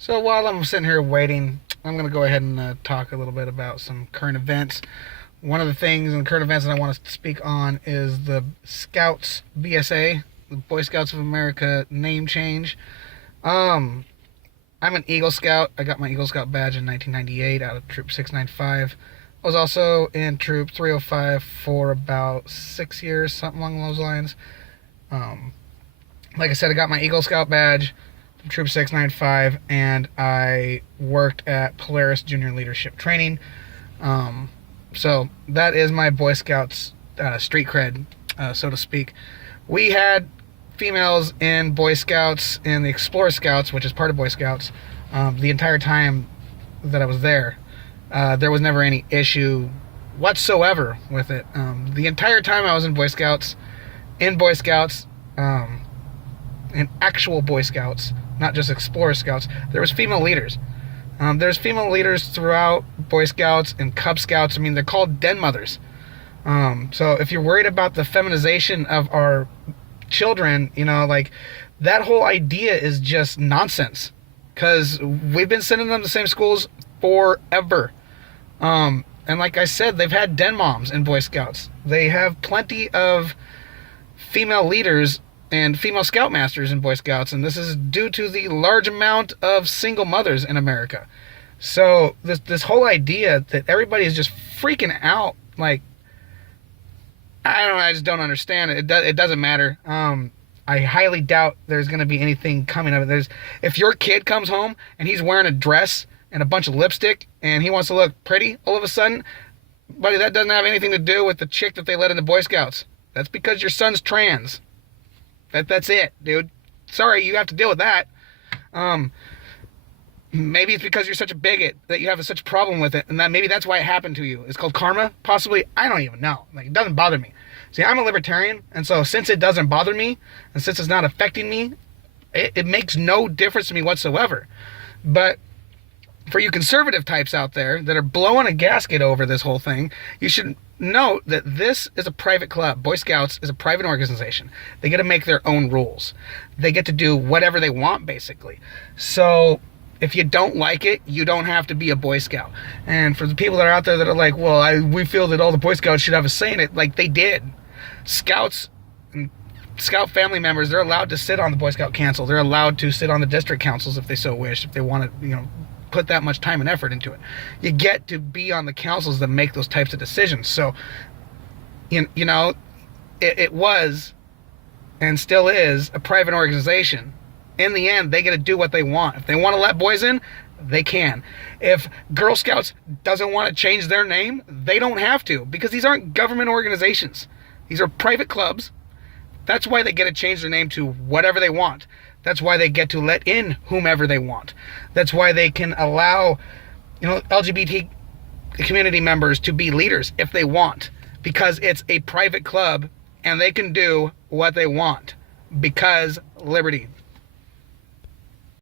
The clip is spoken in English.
So while I'm sitting here waiting, I'm going to go ahead and talk a little bit about some current events. One of the things in current events that I want to speak on is the Scouts BSA, the Boy Scouts of America name change. Um, I'm an Eagle Scout. I got my Eagle Scout badge in 1998 out of Troop 695. I was also in Troop 305 for about 6 years, something along those lines. Um, like I said, I got my Eagle Scout badge from Troop 695, and I worked at Polaris Junior Leadership Training. So that is my Boy Scouts street cred, so to speak. We had females in Boy Scouts, in the Explorer Scouts, which is part of Boy Scouts, the entire time that I was there. There was never any issue whatsoever with it. The entire time I was in Boy Scouts, in actual Boy Scouts, not just Explorer Scouts, there was female leaders. There's female leaders throughout Boy Scouts and Cub Scouts. I mean, they're called den mothers. So if you're worried about the feminization of our children, like, that whole idea is just nonsense. Because we've been sending them to the same schools forever. And like I said, they've had den moms in Boy Scouts. They have plenty of female leaders and female scoutmasters in Boy Scouts, and this is due to the large amount of single mothers in America. So this whole idea that everybody is just freaking out, like, I don't know, I just don't understand it. It doesn't matter. I highly doubt there's going to be anything coming of it. If your kid comes home and he's wearing a dress and a bunch of lipstick and he wants to look pretty all of a sudden, buddy, that doesn't have anything to do with the chick that they let into Boy Scouts. That's because your son's trans. That's it, dude. Sorry, you have to deal with that. Maybe it's because you're such a bigot that you have such a problem with it, and that maybe that's why it happened to you. It's called karma, possibly. I don't even know. Like, it doesn't bother me. See, I'm a libertarian, and so since it doesn't bother me, and since it's not affecting me, it makes no difference to me whatsoever. But for you conservative types out there that are blowing a gasket over this whole thing, you should note that this is a private club. Boy Scouts is a private organization. They get to make their own rules. They get to do whatever they want, basically. So if you don't like it, you don't have to be a Boy Scout. And for the people that are out there that are like, well, we feel that all the Boy Scouts should have a say in it, like, they did. Scouts and Scout family members, they're allowed to sit on the Boy Scout council. They're allowed to sit on the district councils if they so wish, if they want to, put that much time and effort into it. You get to be on the councils that make those types of decisions. So, it was and still is a private organization. In the end, they get to do what they want. If they want to let boys in, they can. If Girl Scouts doesn't want to change their name, they don't have to, because these aren't government organizations. These are private clubs. That's why they get to change their name to whatever they want. That's why they get to let in whomever they want. That's why they can allow, LGBT community members to be leaders if they want, because it's a private club and they can do what they want, because liberty.